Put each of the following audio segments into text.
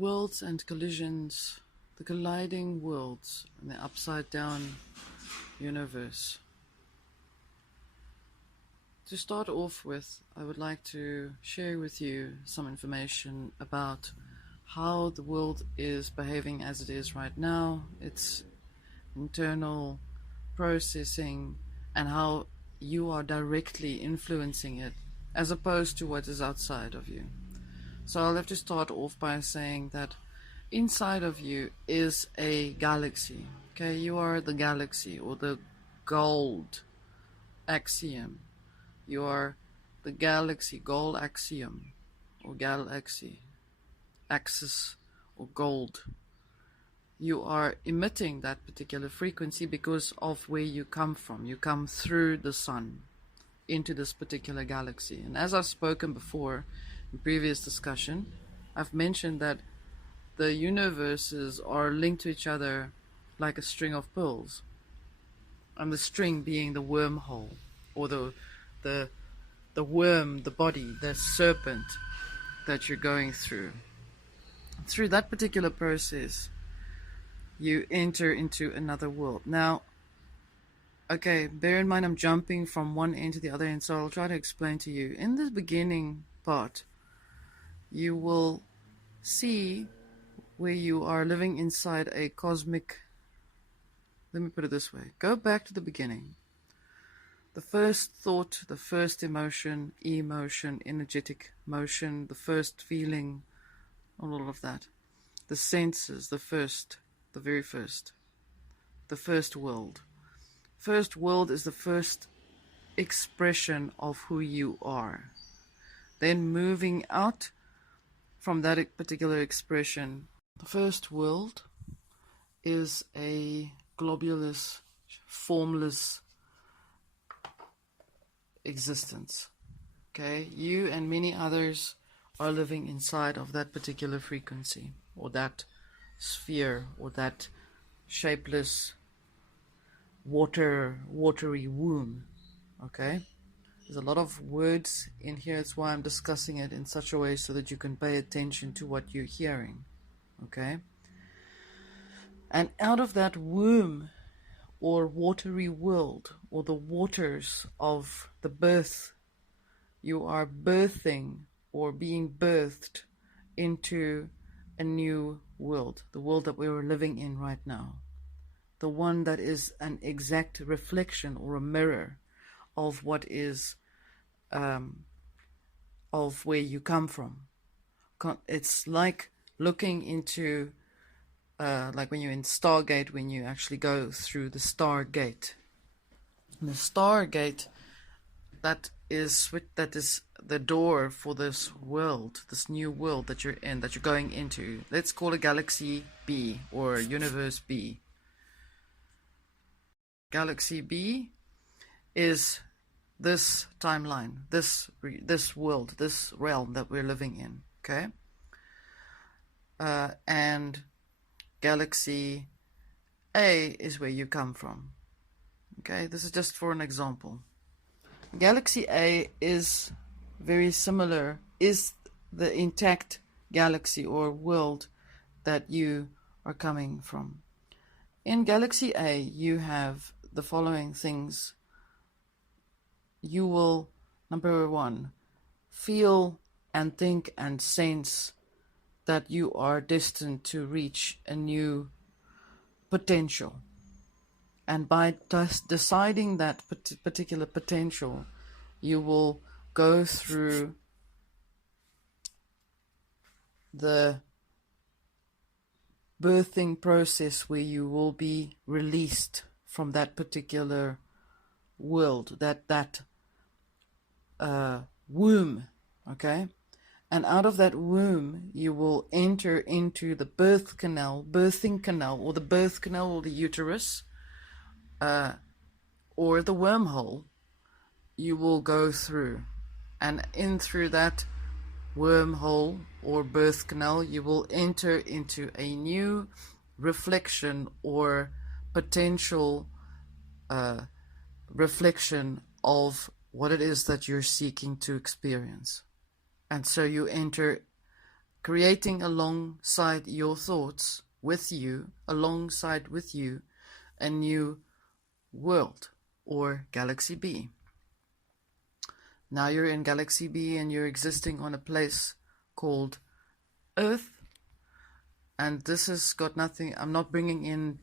Worlds and collisions, the colliding worlds and the upside down universe. To start off with, I would like to share with you some information about how the world is behaving as it is right now, its internal processing, and how you are directly influencing it as opposed to what is outside of you. So I'll have to start off by saying that inside of you is a galaxy. Okay, you are the galaxy, or the gold axiom. You are the galaxy, gold axiom, or galaxy, axis, or gold. You are emitting that particular frequency because of where you come from. You come through the sun into this particular galaxy. And as I've spoken before in previous discussion, I've mentioned that the universes are linked to each other like a string of pearls, and the string being the wormhole, or the worm, the body, the serpent that you're going through. Through that particular process, you enter into another world. Now, okay, bear in mind I'm jumping from one end to the other end, so I'll try to explain to you. In the beginning part, you will see where you are living inside a cosmic, let me put it this way, go back to the beginning. The first thought, the first emotion, energetic motion, the first feeling, all of that. The senses, the very first. The first world. First world is the first expression of who you are. Then moving out from that particular expression, the first world is a globulous, formless existence. Okay, you and many others are living inside of that particular frequency, or that sphere, or that shapeless watery womb. Okay, there's a lot of words in here. That's why I'm discussing it in such a way so that you can pay attention to what you're hearing. Okay, and out of that womb, or watery world, or the waters of the birth, you are birthing or being birthed into a new world, the world that we're living in right now, the one that is an exact reflection or a mirror of what is of where you come from. It's like looking into like when you're in Stargate, when you actually go through the Stargate. And the Stargate, that is the door for this world, this new world that you're in, that you're going into. Let's call it Galaxy B, or Universe B. Galaxy B is this timeline, this world, this realm that we're living in. Okay, and Galaxy A is where you come from. Okay, this is just for an example. Galaxy A is very similar, is the intact galaxy or world that you are coming from. In Galaxy A, you have the following things. You will, number one, feel and think and sense that you are destined to reach a new potential. And by deciding that particular potential, you will go through the birthing process where you will be released from that particular world, that womb, okay? And out of that womb, you will enter into the birthing canal, or the birth canal, or the uterus, or the wormhole. You will go through, and in through that wormhole or birth canal, you will enter into a new reflection or potential reflection of what it is that you're seeking to experience. And so you enter creating alongside your thoughts with you, alongside with you, a new world or Galaxy B. Now you're in Galaxy B and you're existing on a place called Earth, and this has got nothing, I'm not bringing in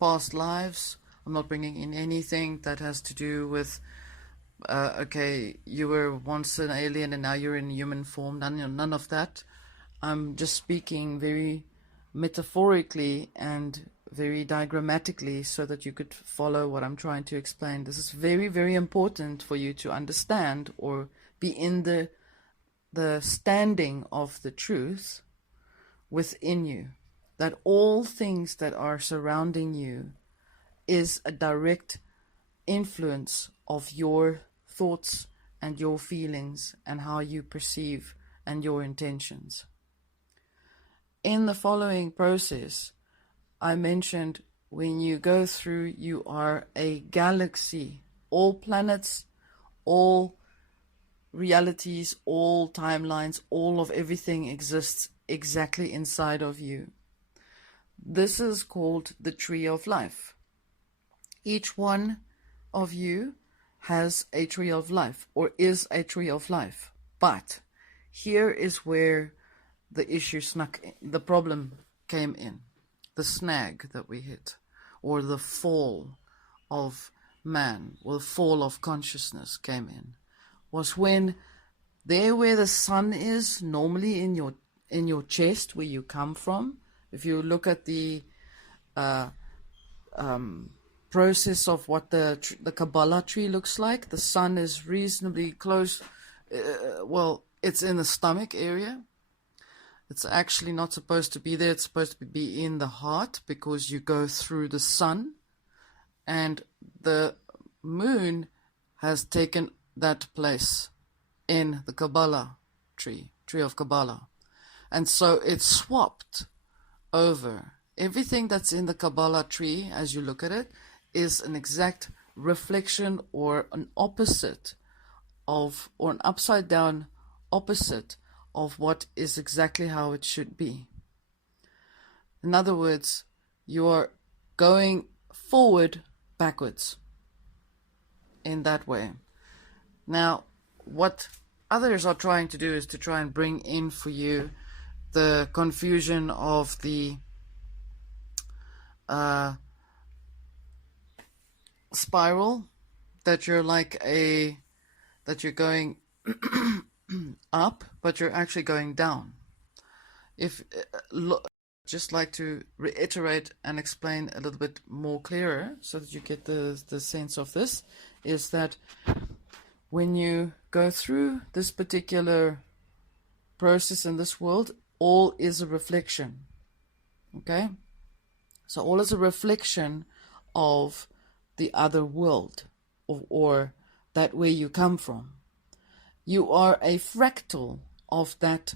past lives, I'm not bringing in anything that has to do with okay, you were once an alien and now you're in human form, none of that. I'm just speaking very metaphorically and very diagrammatically so that you could follow what I'm trying to explain. This is very, very important for you to understand or be in the standing of the truth within you, that all things that are surrounding you is a direct influence of your thoughts and your feelings and how you perceive and your intentions. In the following process, I mentioned when you go through, you are a galaxy. All planets, all realities, all timelines, all of everything exists exactly inside of you. This is called the tree of life. Each one of you has a tree of life or is a tree of life. But here is where the issue the problem came in, the snag that we hit, or the fall of man, or the fall of consciousness came in, was when there where the sun is, normally in your chest where you come from, if you look at the process of what the Kabbalah tree looks like, the sun is reasonably close, it's in the stomach area. It's actually not supposed to be there. It's supposed to be in the heart because you go through the sun, and the moon has taken that place in the Kabbalah tree of Kabbalah. And so it's swapped over. Everything that's in the Kabbalah tree, as you look at it, is an exact reflection or an opposite of, or an upside down opposite of what is exactly how it should be. In other words, you are going forward backwards in that way. Now, what others are trying to do is to try and bring in for you the confusion of the spiral, that you're that you're going up, but you're actually going down. Just like to reiterate and explain a little bit more clearer so that you get the sense of this, is that when you go through this particular process in this world, all is a reflection. Okay? So all is a reflection of the other world, or that where you come from. You are a fractal of that,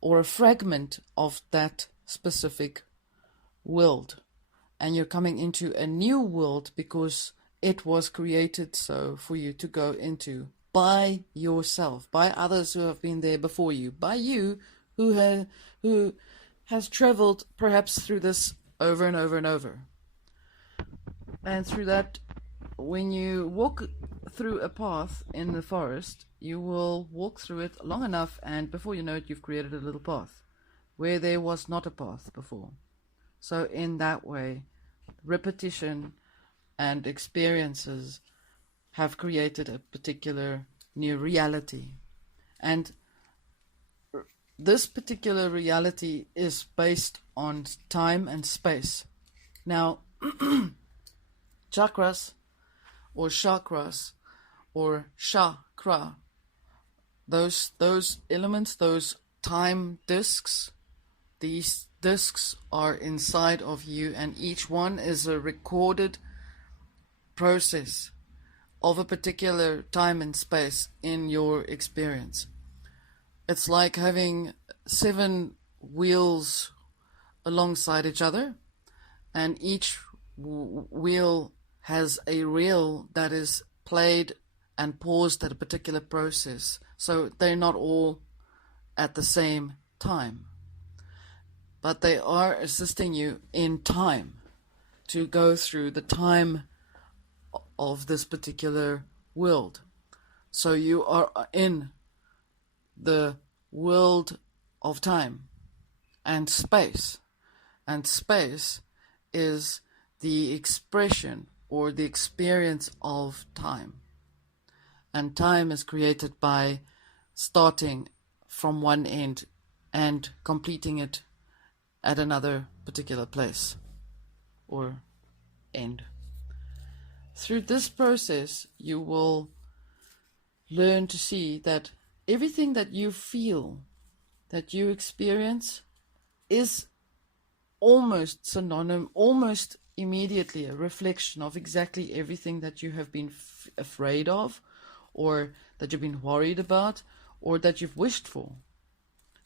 or a fragment of that specific world. And you're coming into a new world because it was created so for you to go into by yourself, by others who have been there before you, by you who has traveled perhaps through this over and over and over. And through that, when you walk through a path in the forest, you will walk through it long enough, and before you know it, you've created a little path where there was not a path before. So in that way, repetition and experiences have created a particular new reality. And this particular reality is based on time and space. Now, chakras or chakra, those elements, those time discs, these discs are inside of you, and each one is a recorded process of a particular time and space in your experience. It's like having 7 wheels alongside each other, and each wheel has a reel that is played and paused at a particular process. So they're not all at the same time, but they are assisting you in time to go through the time of this particular world. So you are in the world of time and space. And space is the expression or the experience of time. And time is created by starting from one end and completing it at another particular place or end. Through this process, you will learn to see that everything that you feel, that you experience, is almost synonymous, almost immediately a reflection of exactly everything that you have been afraid of, or that you've been worried about, or that you've wished for.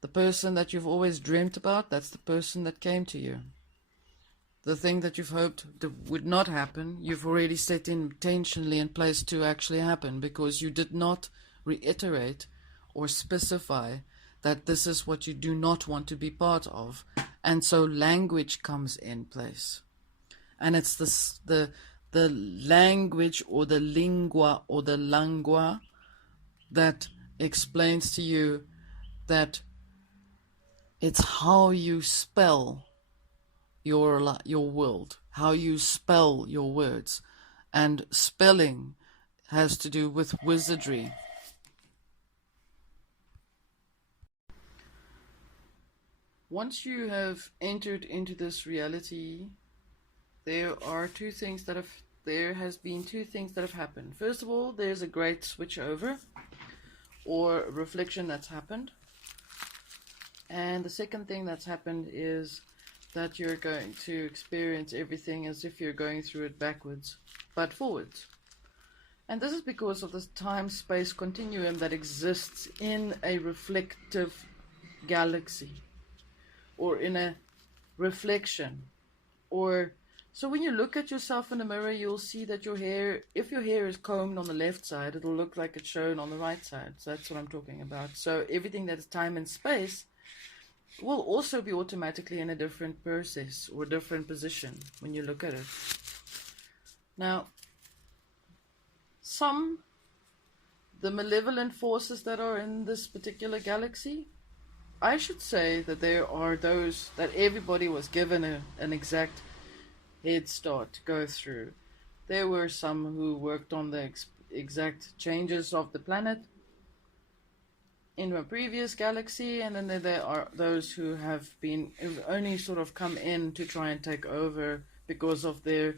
The person that you've always dreamt about, that's the person that came to you. The thing that you've hoped that would not happen, you've already set intentionally in place to actually happen, because you did not reiterate or specify that this is what you do not want to be part of. And so language comes in place. And it's the language or the lingua or the langua that explains to you that it's how you spell your world, how you spell your words. And spelling has to do with wizardry. Once you have entered into this reality, there has been two things that have happened. First of all, there's a great switch over or reflection that's happened. And the second thing that's happened is that you're going to experience everything as if you're going through it backwards, but forwards. And this is because of this time-space continuum that exists in a reflective galaxy, or in a reflection. So when you look at yourself in the mirror, you'll see that your hair, if your hair is combed on the left side, it'll look like it's shown on the right side. So that's what I'm talking about. So everything that is time and space will also be automatically in a different process or different position when you look at it. Now, the malevolent forces that are in this particular galaxy, I should say that there are those that everybody was given an exact head start to go through. There were some who worked on the exact changes of the planet in a previous galaxy, and then there are those who have only sort of come in to try and take over because of their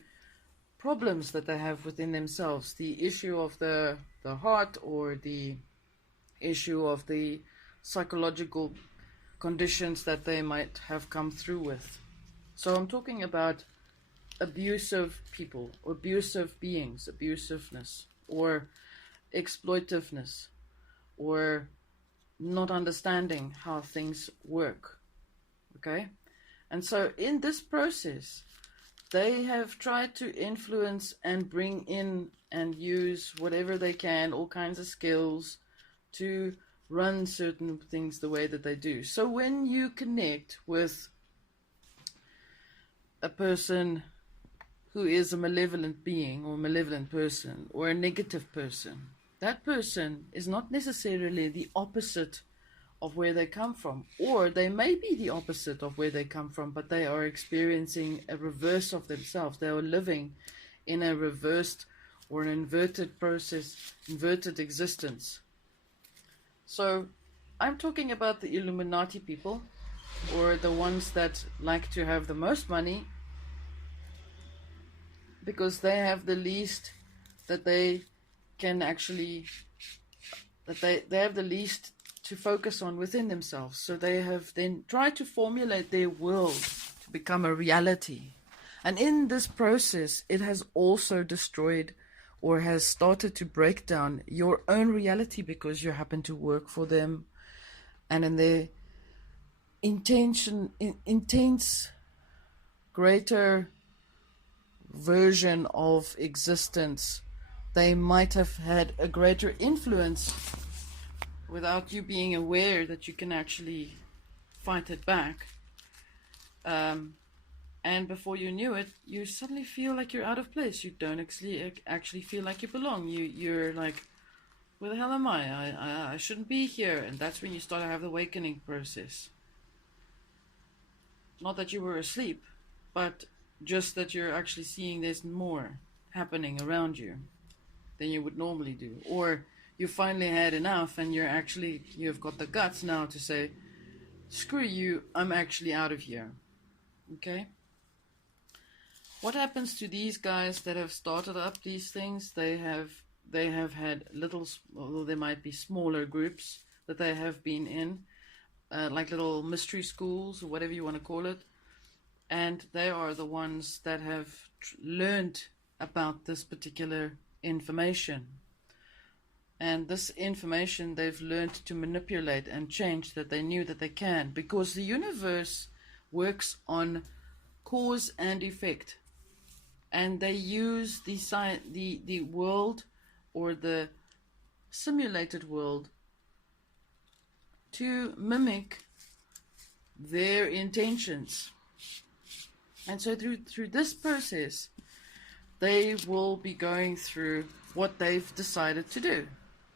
problems that they have within themselves. The issue of the heart, or the issue of the psychological conditions that they might have come through with. So I'm talking about abusive people, abusive beings, abusiveness, or exploitiveness, or not understanding how things work. Okay? And so in this process, they have tried to influence and bring in and use whatever they can, all kinds of skills, to run certain things the way that they do. So when you connect with a person who is a malevolent being, or a malevolent person, or a negative person, that person is not necessarily the opposite of where they come from, or they may be the opposite of where they come from, but they are experiencing a reverse of themselves. They are living in a reversed or an inverted process, inverted existence. So I'm talking about the Illuminati people, or the ones that like to have the most money because they have the least that they can actually, that they have the least to focus on within themselves. So they have then tried to formulate their world to become a reality. And in this process, it has also destroyed or has started to break down your own reality, because you happen to work for them, and in their intense, greater version of existence, they might have had a greater influence without you being aware that you can actually fight it back. And before you knew it, you suddenly feel like you're out of place. You don't actually feel like you belong. You're like, where the hell am I? I shouldn't be here. And that's when you start to have the awakening process. Not that you were asleep, but just that you're actually seeing there's more happening around you than you would normally do. Or you finally had enough and you've got the guts now to say, screw you, I'm actually out of here. Okay? What happens to these guys that have started up these things? They have had little, although there might be smaller groups that they have been in, like little mystery schools or whatever you want to call it, and they are the ones that have learned about this particular information. And this information they've learned to manipulate and change that they knew that they can, because the universe works on cause and effect. And they use the world, or the simulated world, to mimic their intentions. And so through this process, they will be going through what they've decided to do.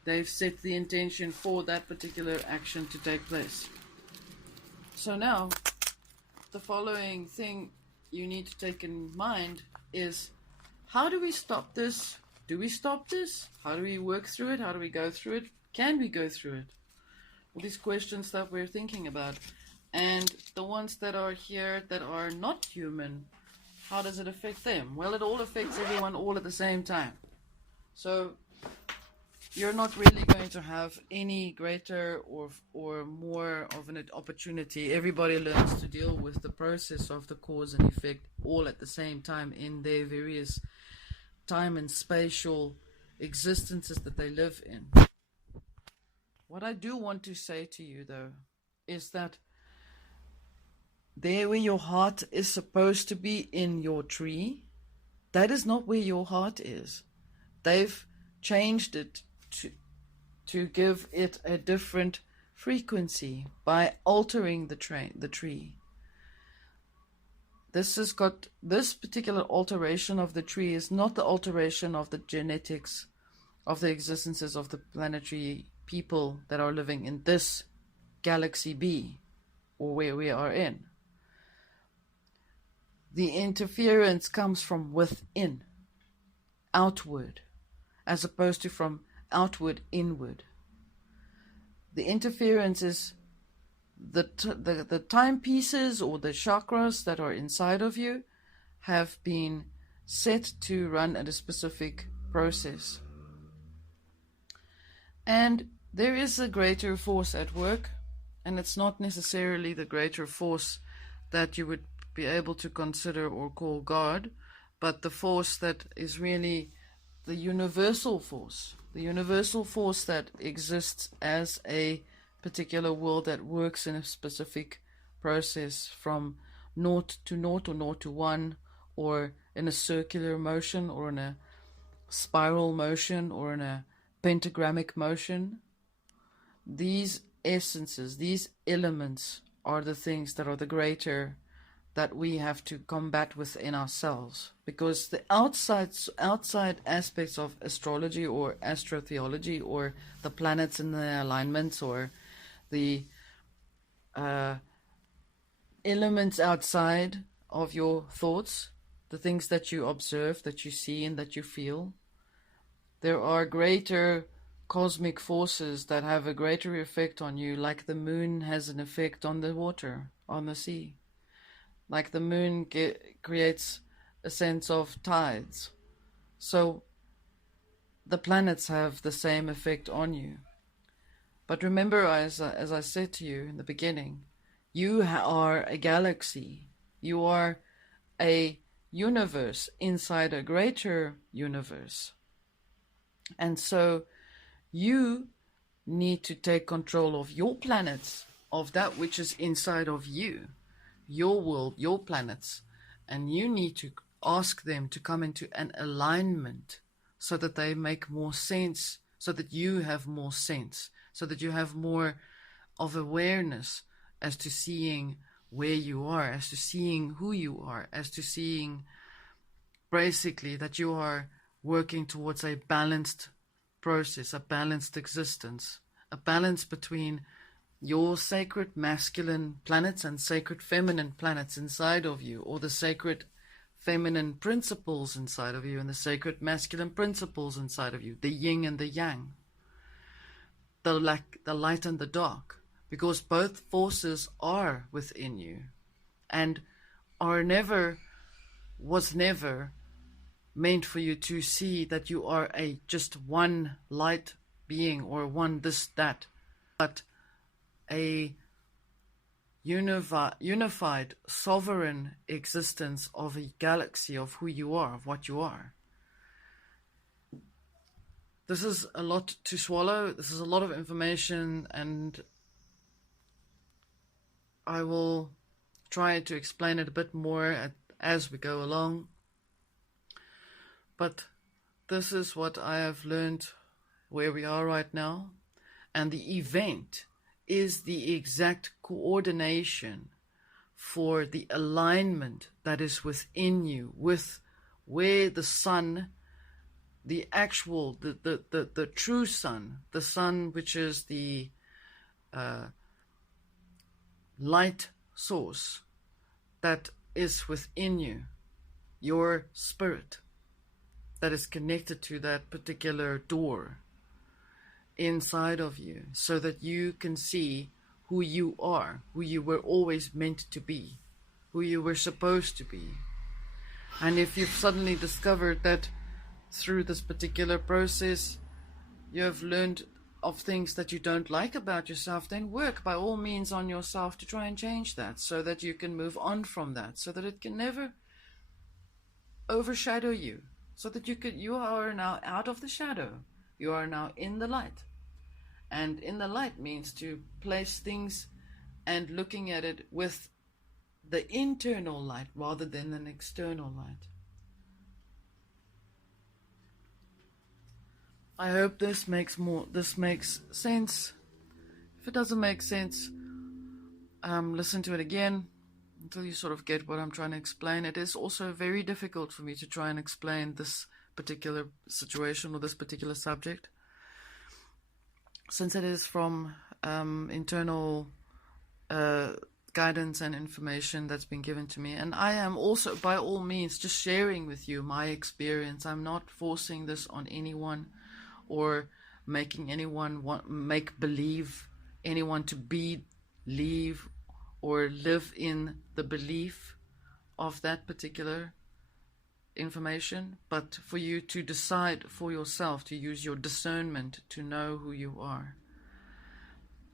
They've set the intention for that particular action to take place. So now, the following thing you need to take in mind is, how do we stop this? Do we stop this? How do we work through it? How do we go through it? Can we go through it? All these questions that we're thinking about. And the ones that are here that are not human, how does it affect them? Well, it all affects everyone all at the same time. So you're not really going to have any greater or more of an opportunity. Everybody learns to deal with the process of the cause and effect all at the same time in their various time and spatial existences that they live in. What I do want to say to you, though, is that there where your heart is supposed to be in your tree, that is not where your heart is. They've changed it to give it a different frequency by altering the tree. This particular alteration of the tree is not the alteration of the genetics of the existences of the planetary people that are living in this galaxy B, or where we are in. The interference comes from within, outward, as opposed to from outward inward. The interference is the timepieces or the chakras that are inside of you have been set to run at a specific process. And there is a greater force at work, and it's not necessarily the greater force that you would be able to consider or call God, but the force that is really the universal force that exists as a particular world that works in a specific process from naught to naught, or naught to one, or in a circular motion, or in a spiral motion, or in a pentagrammic motion. These essences, these elements are the things that are the greater that we have to combat within ourselves, because the outside aspects of astrology or astrotheology, or the planets and their alignments, or the elements outside of your thoughts, the things that you observe, that you see, and that you feel, there are greater cosmic forces that have a greater effect on you, like the moon has an effect on the water, on the sea. Like the moon creates a sense of tides. So the planets have the same effect on you. But remember, as I said to you in the beginning, you are a galaxy. You are a universe inside a greater universe. And so you need to take control of your planets, of that which is inside of you, your world, your planets, and you need to ask them to come into an alignment so that they make more sense, so that you have more sense, so that you have more of awareness as to seeing where you are, as to seeing who you are, as to seeing basically that you are working towards a balanced process, a balanced existence, a balance between your sacred masculine planets and sacred feminine planets inside of you, or the sacred feminine principles inside of you and the sacred masculine principles inside of you, the yin and the yang, the light and the dark, because both forces are within you and was never meant for you to see that you are a just one light being or one this, that, but a unified sovereign existence of a galaxy of who you are, of what you are. This is a lot to swallow. This is a lot of information, and I will try to explain it a bit more as we go along. But this is what I have learned where we are right now. And the event is the exact coordination for the alignment that is within you with where the sun, the actual, the true sun, the sun which is the light source that is within you, your spirit that is connected to that particular door inside of you, so that you can see who you are, who you were always meant to be, who you were supposed to be. And if you've suddenly discovered that through this particular process you have learned of things that you don't like about yourself, then work by all means on yourself to try and change that, so that you can move on from that, so that it can never overshadow you, so that you are now out of the shadow. You are now in the light. And in the light means to place things and looking at it with the internal light rather than an external light. I hope this makes sense. If it doesn't make sense, listen to it again until you sort of get what I'm trying to explain. It is also very difficult for me to try and explain this particular situation or this particular subject, since it is from internal guidance and information that's been given to me. And I am also, by all means, just sharing with you my experience. I'm not forcing this on anyone or making anyone make believe anyone to believe or live in the belief of that particular information, but for you to decide for yourself, to use your discernment to know who you are.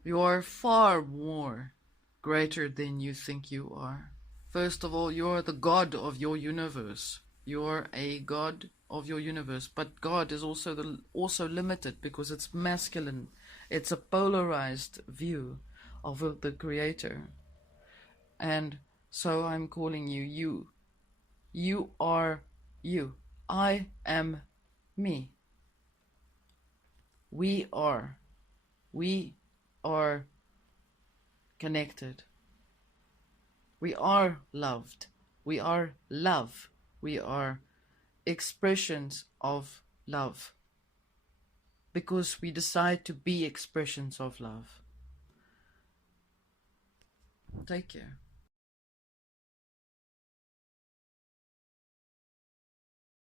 You are far more greater than you think you are. First of all, you're the God of your universe. You're a God of your universe, but God is also limited because it's masculine. It's a polarized view of the Creator. And so I'm calling you you. You are you. I am me. We are connected. We are loved. We are love. We are expressions of love, because we decide to be expressions of love. Take care.